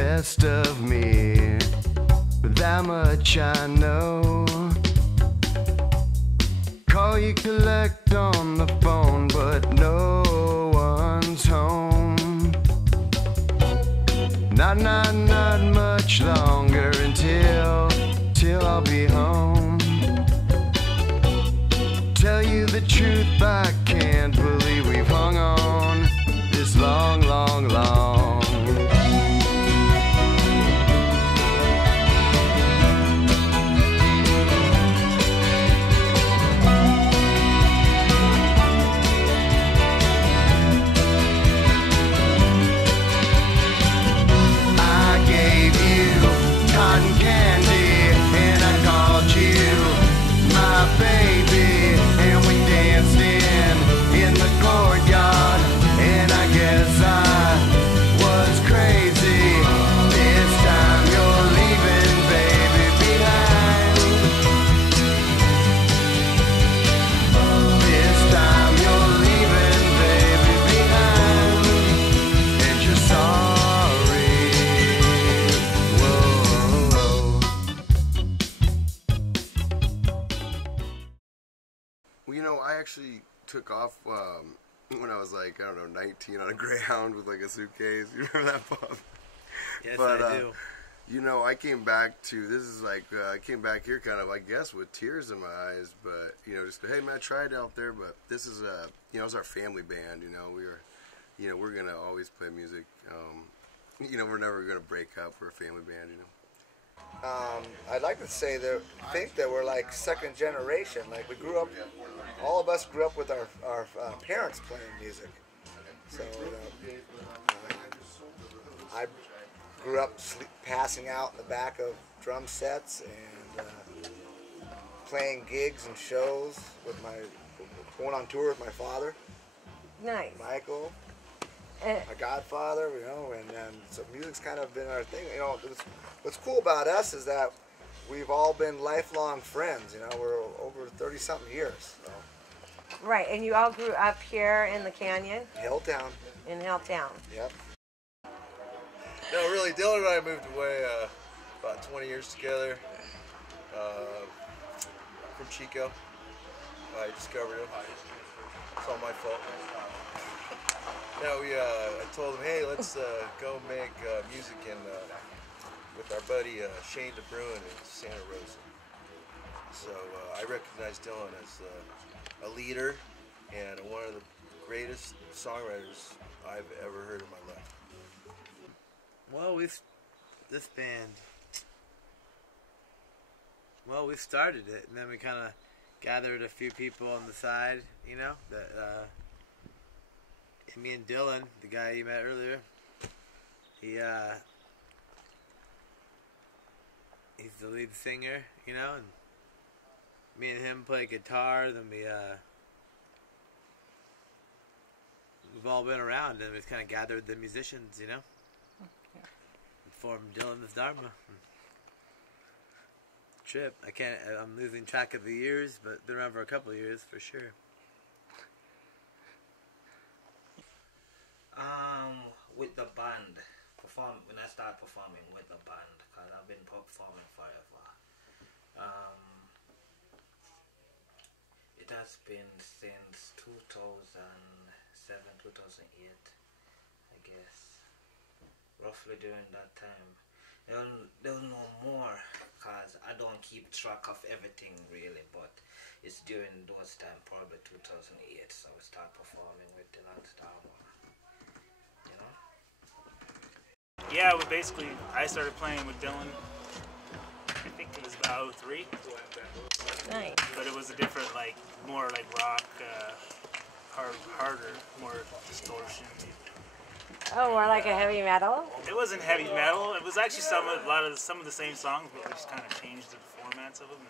best of me, but that much I know. Call you collect on the phone, but no one's home. Not much longer until I'll be home. Tell you the truth, I can't believe we've hung on this long. I gave you cotton candy and I called you my baby, and we danced in the courtyard, and I guess I was crazy. This time you're leaving, baby, behind. This time you're leaving, baby, behind, and you're sorry. Whoa. Well, you know, I actually took off when I was like, I don't know, 19 on a Greyhound with like a suitcase. You remember that, Bob? Yes, But, I do. You know, I came back to, this is like, I came back here kind of, I guess, with tears in my eyes, but, you know, just go, hey man, I tried out there, but this is, you know, it's our family band, you know, we're going to always play music, you know, we're never going to break up, we're a family band, you know. I'd like to say that think that we're like second generation. Like we grew up, all of us grew up with our parents playing music. So I grew up passing out in the back of drum sets and playing gigs and shows with going on tour with my father. Nice. Michael, my godfather, you know, and so music's kind of been our thing. You know, what's cool about us is that we've all been lifelong friends. You know, we're over 30-something years. So. Right, and you all grew up here in the canyon? Helltown. In Helltown. Yep. No, really, Dylan and I moved away about 20 years together from Chico. I discovered him. It's all my fault. No, I told him, hey, let's go make music with our buddy Shane DeBruin in Santa Rosa. So I recognize Dylan as a leader and one of the greatest songwriters I've ever heard in my life. Well, this band, well, we started it, and then we kind of gathered a few people on the side, you know, that, me and Dylan, the guy you met earlier, he's the lead singer, you know, and me and him play guitar, then we've all been around, and we've kind of gathered the musicians, you know, and formed Dylan's Dharma. Trip. I'm losing track of the years, but been around for a couple of years for sure. With the band, when I start performing with the band, because I've been performing forever. It has been since 2007, 2008, I guess. Roughly during that time. They'll know more, because I don't keep track of everything really, but it's during those time, probably 2008, so we start performing with Dylan's Dharma. You know? Yeah, I started playing with Dylan, I think it was about 03. Nice. But it was a different, more like rock, harder, more distortion. Oh, more like a heavy metal? It wasn't heavy metal. It was actually some of the same songs, but we just kind of changed the formats of them.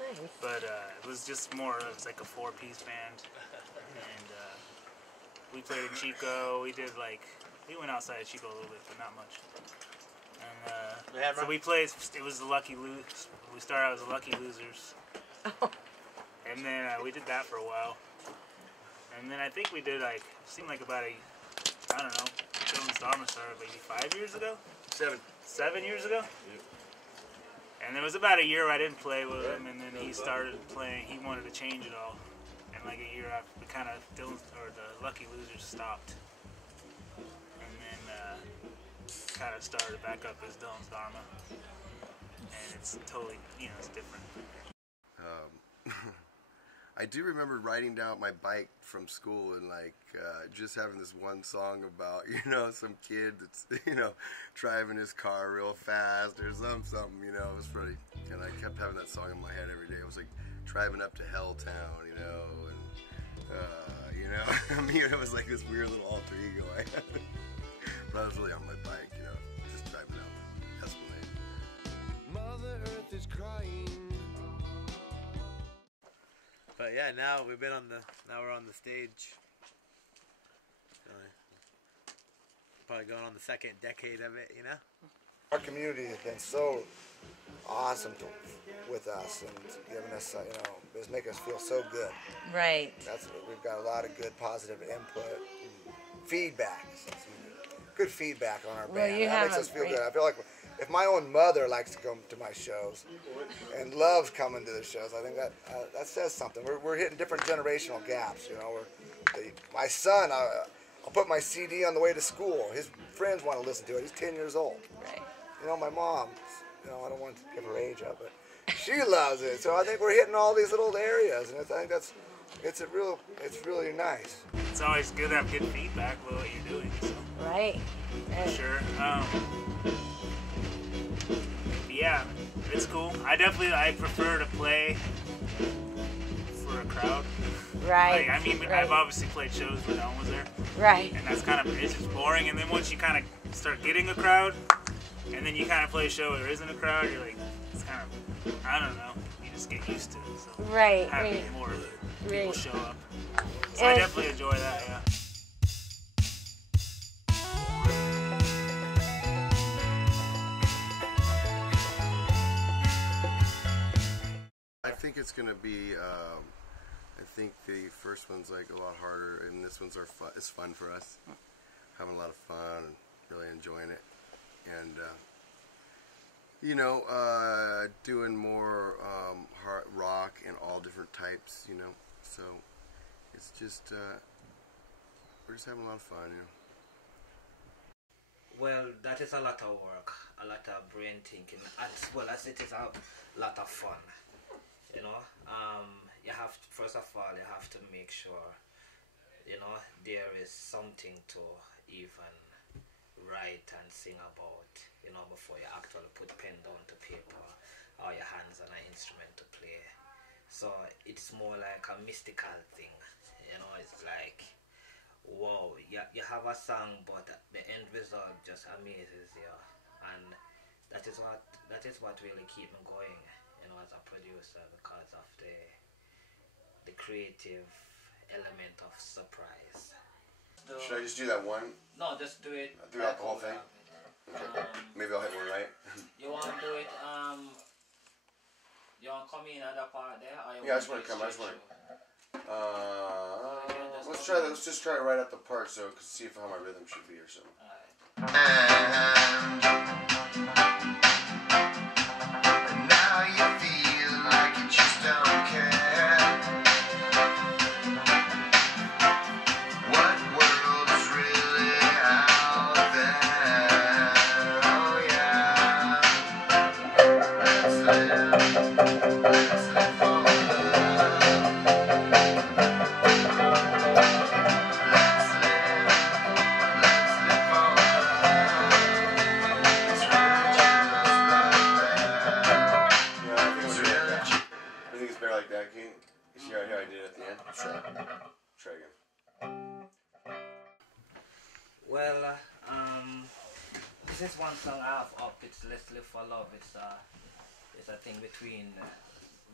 Nice. But it was just more. It was like a 4-piece band, and we played in Chico. We went outside of Chico a little bit, but not much. And so we played. It was the Lucky Losers. We started out as the Lucky Losers, and then we did that for a while. And then I think we did seemed like about I don't know, Dylan's Dharma started maybe 5 years ago. 7 years ago. And there was about a year I didn't play with him, and then he started playing. He wanted to change it all, and like a year after, we kind of the Lucky Losers stopped, and then kind of started back up as Dylan's Dharma, and it's totally, it's different. I do remember riding down my bike from school and like just having this one song about some kid that's driving his car real fast or something. It was pretty, and I kept having that song in my head every day. It was like driving up to Helltown, and I mean, it was like this weird little alter ego I had. But I was really on my bike, just driving out Esplanade. Mother Earth is crying. But yeah, now we're on the stage. Probably going on the second decade of it, Our community has been so awesome with us and giving us, just make us feel so good. Right. We've got a lot of good positive input, feedback, good feedback on our band. That makes us feel good. I feel like if my own mother likes to come to my shows and loves coming to the shows, I think that says something. We're hitting different generational gaps. My son, I'll put my CD on the way to school. His friends want to listen to it. He's 10 years old. Right. My mom, I don't want to give her age up, but she loves it. So I think we're hitting all these little areas, and I think it's really nice. It's always good to have good feedback about what you're doing. So. Right. For sure. Yeah, it's cool. I prefer to play for a crowd. Right. Right. I've obviously played shows where no one was there. Right. And that's it's just boring. And then once you kind of start getting a crowd, and then you kind of play a show where there isn't a crowd, you're like, it's kind of, I don't know. You just get used to it. So right. Having more people show up. So And I definitely enjoy that. Yeah. I think it's gonna be. I think the first one's like a lot harder, and this one's it's fun for us. Having a lot of fun and really enjoying it, and doing more hard rock and all different types. So it's just we're just having a lot of fun. Well, that is a lot of work, a lot of brain thinking, as well as it is a lot of fun. You have to, first of all, you have to make sure, there is something to even write and sing about, before you actually put pen down to paper or your hands on an instrument to play. So it's more like a mystical thing, it's like, wow, you have a song, but the end result just amazes you, and that is what really keeps me going, as a producer, because of the creative element of surprise. Should I just do that one? No, just do it. Throughout the whole thing? Okay. Maybe I'll hit one right. You want to do it, you want to come in at the part there? Or Yeah, I just want to come. Let's try that. Let's just try it right at the part, so see how my rhythm should be or something. Now you feel like you just don't care. What world is really out there? Oh yeah. Let's live for love. Let's live for love. It's really just like that. Yeah, I think it's better like that. You see how I did it at the end? Try again. Well, this is one song I have up. It's Let's Live for Love. It's a thing between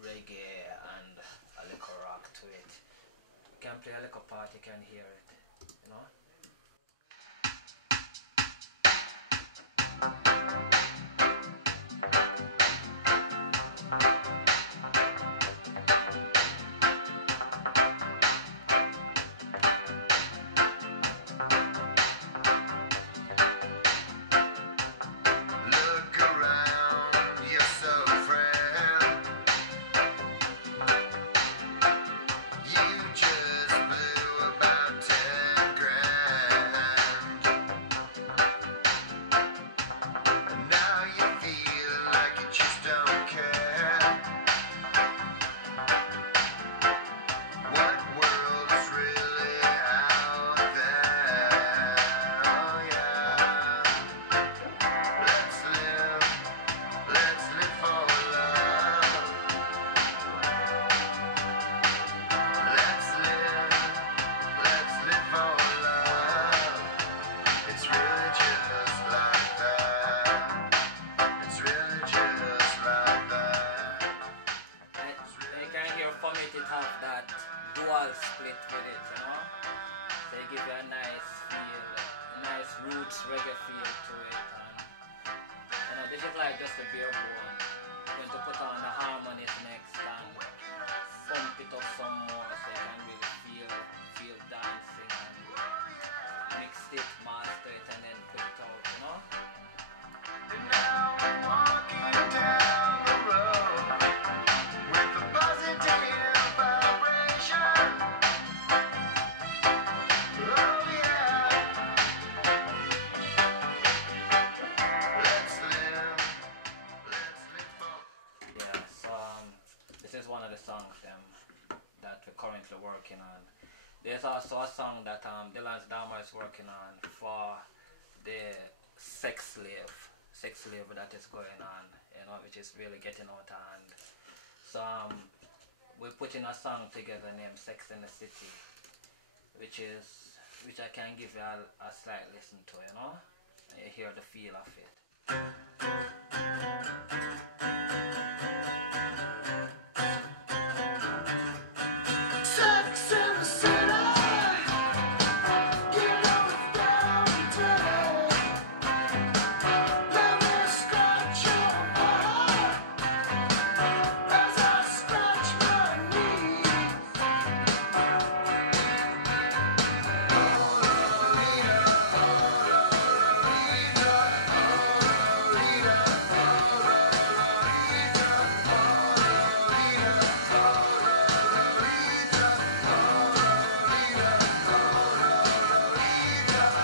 reggae and a little rock to it. You can play a little part, you can hear it, dual split with it, you know. They give you a nice feel, a nice roots reggae feel to it, and you know, this is like just the bare bone. I'm going to put on the harmonies next and pump it up some more so you can really feel dancing, and mix it, master it, and then put it out, you know. Now I'm walking down the road with a positive vibration. Oh yeah. Let's live for. Yeah, so this is one of the songs that we're currently working on. There's also a song that Dharma is working on for the sex slave that is going on, you know, which is really getting out of hand. So we're putting a song together named Sex in the City, which I can give you a slight listen to, you know, and you hear the feel of it. Sex in the city, you know it's down and dirty. Let me scratch your heart as I scratch my knees.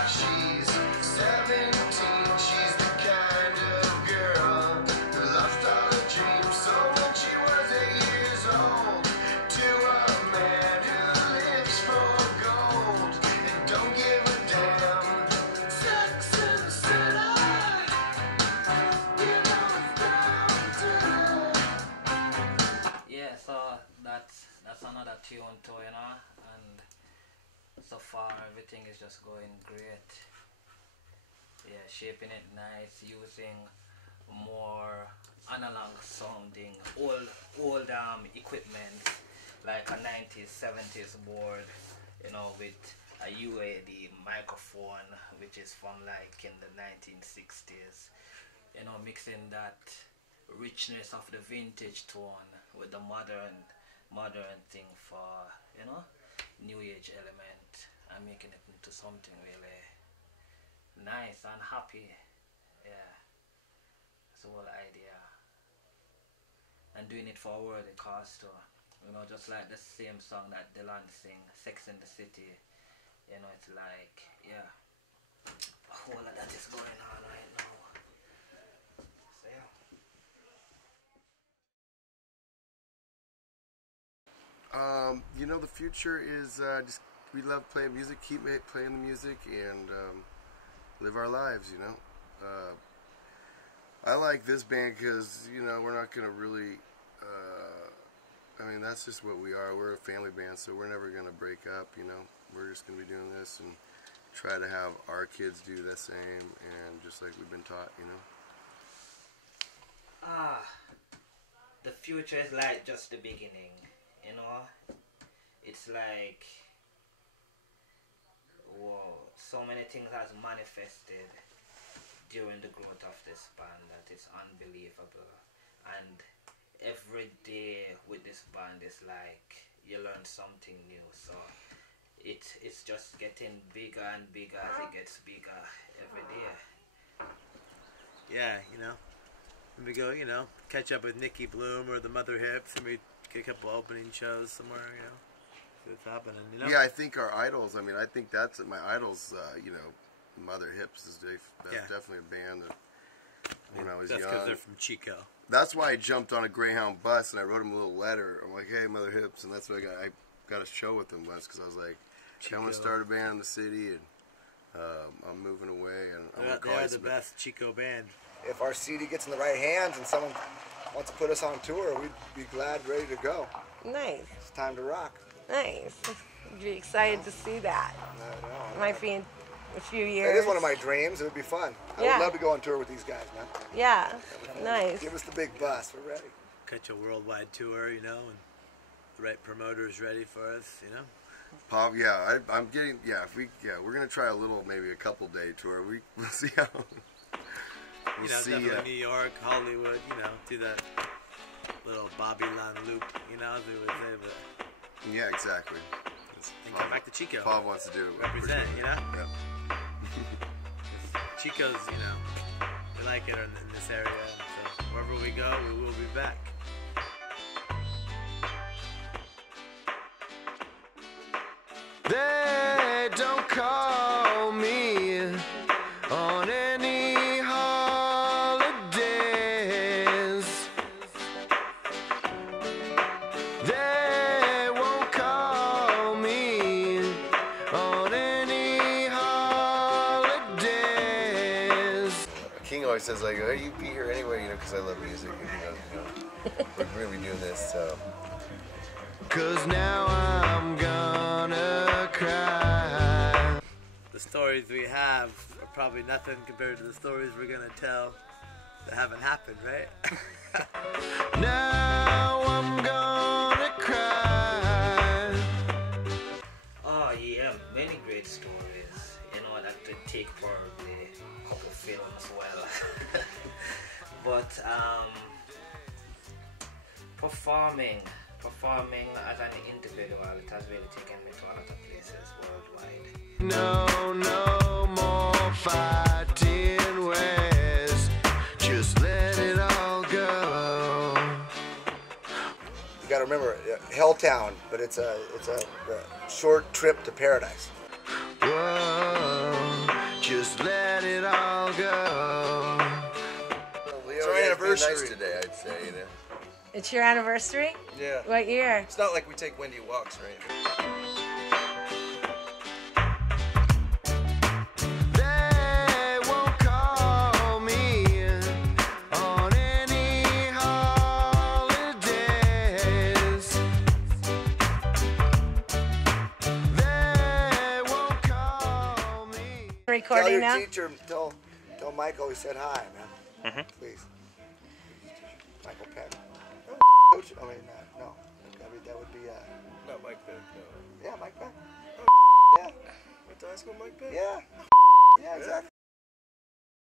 She's 17, she's the kind of girl who lost all her dreams. So when she was 8 years old, to a man who lives for gold and don't give a damn. Sex in the city, you know it's down to. Yeah, so that's another tune too, you know, and so far everything is just going great. Yeah, shaping it nice, using more analog sounding, old equipment like a 90s, 70s board, you know, with a UAD microphone, which is from like in the 1960s, you know, mixing that richness of the vintage tone with the modern thing for, you know, new age element, and making it into something really nice and happy. Yeah, that's the whole idea. And doing it for a worthy cause too, you know, just like the same song that Dylan sing, Sex in the City, you know, it's like, yeah, a whole lot that is going on right now. So yeah. You know, the future is just, we love playing music, keep playing the music, and live our lives, you know. I like this band because, you know, we're not going to really, I mean, that's just what we are. We're a family band, so we're never going to break up, you know. We're just going to be doing this and try to have our kids do the same, and just like we've been taught, you know. The future is like just the beginning, you know. It's like, whoa, so many things has manifested during the growth of this band that is unbelievable. And every day with this band is like you learn something new. So it's just getting bigger and bigger as it gets bigger every day. Yeah, you know, when we go, you know, catch up with Nikki Bloom or the Mother Hips, and we get a couple opening shows somewhere, you know, see what's happening, you know. Yeah, I think our idols, I mean, I think that's my idols, you know, Mother Hips is definitely a band that when I was young. That's because they're from Chico. That's why I jumped on a Greyhound bus and I wrote him a little letter. I'm like, hey, Mother Hips, and that's why I got a show with them once, because I was like, I'm going to start a band in the city, and I'm moving away, and They are the best Chico band. If our CD gets in the right hands and someone wants to put us on tour, we'd be glad, ready to go. Nice. It's time to rock. Nice. I'd be excited to see that. I know. Might be in a few years. It is one of my dreams. It would be fun. I would love to go on tour with these guys, man. Yeah. Nice. Give us the big bus. We're ready. Catch a worldwide tour, you know, and the right promoters ready for us, you know. Pop, I'm getting, we're gonna try a little, maybe a couple day tour. We'll see how. You know, definitely New York, Hollywood, you know, do that little Babylon loop, you know, as we would say, but. Yeah, exactly. And come back to Chico. Pav wants to do it. Represent, sure. you know? Yeah. Chico's, you know, we like it in this area, and so wherever we go, we will be back. They don't call me on any holidays. They won't call me on any holidays. King always says like, "Oh, you be here anyway," you know, because I love music. And, we're really doing this, so. 'Cause now I'm gonna cry. The stories we have are probably nothing compared to the stories we're gonna tell that haven't happened, right? Now I'm gonna cry. Oh yeah, many great stories. You know, that could take probably a couple film as well. But performing as an individual, it has really taken me to a lot of places worldwide. No more fighting ways. Just let it all go. You got to remember, Helltown, but it's a short trip to paradise. Whoa, just let it all go. It's our anniversary nice today, I'd say. You know. It's your anniversary? Yeah. What year? It's not like we take windy walks, right? They won't call me on any holidays. They won't call me. Recording Tell your now? teacher, tell Michael we said hi, man. Please. Michael Penn. Coach, I mean, no. That would be, Not Mike Beck, no. yeah, Mike Penn. Yeah. Went to high school, Mike Beck? Yeah. Yeah, exactly.